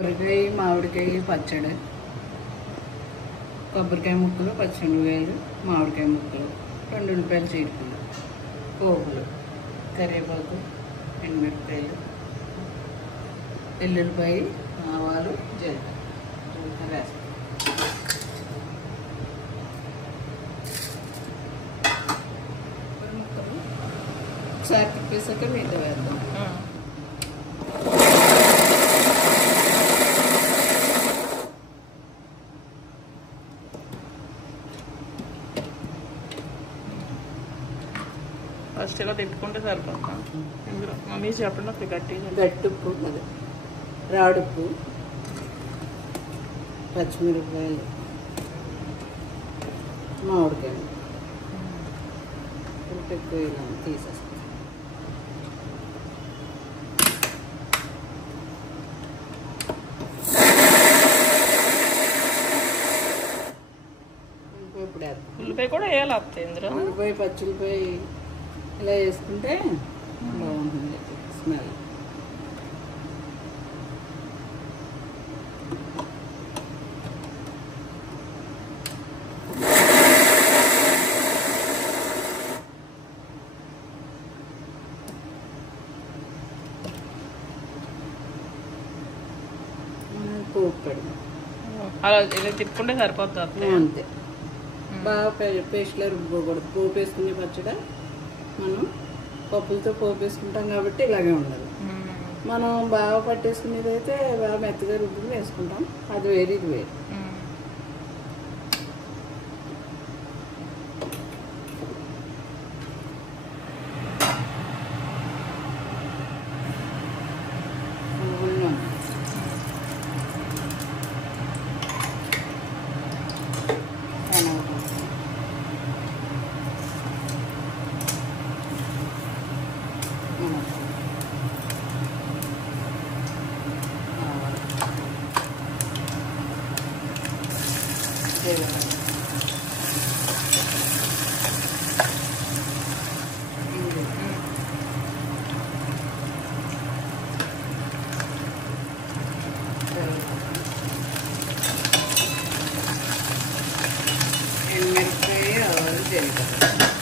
కొబ్బరికాయ మామిడికాయ పచ్చడి, కొబ్బరికాయ ముక్కలు, పచ్చిమిరపకాయలు, మామిడికాయ ముక్కలు, 2 ఉల్లిపాయలు చీరుకులు, పోపులు, కరివేపాకు, ఎండుమిరపకాయలు, ఎల్లుల్లిపాయ, ఆవాలు, జీలకర్ర వేస్తాం. ముక్కలు ఒకసారి తిప్పేసాక మిగతా వేద్దాం. ఫస్ట్ ఇలా తిప్పుకుంటే సరిపోతుంది. మమ్మీ చెప్పండి గట్టుప్పు కదా, రాడుప్పు, పచ్చిమిరపకాయలు, మామిడికాయలు ఎక్కువ ఇలా తీసేస్తాం. ఉల్లిపాయ కూడా వేయాలి ఇందులో. ఉల్లిపాయ, పచ్చిమిరపకాయ ఇలా వేసుకుంటే బాగుంటుంది స్మెల్. పోపు పెడదాం. అలా ఇలా తిప్పుకుంటే సరిపోతుంది అంతే. బాగా పేస్ట్లో రుబ్బకూడదు. పోపు వేసుకునే పచ్చడి మనం పప్పులతో పోపు వేసుకుంటాం కాబట్టి ఇలాగే ఉండదు. మనం బాగా పట్టేసుకునేది అయితే బాగా మెత్తగా రుబ్బుకుని వేసుకుంటాం. అది వేరు, ఇది వేరు. ఎండుమిరపకాయ, ఆవాలు, జీలకర్ర.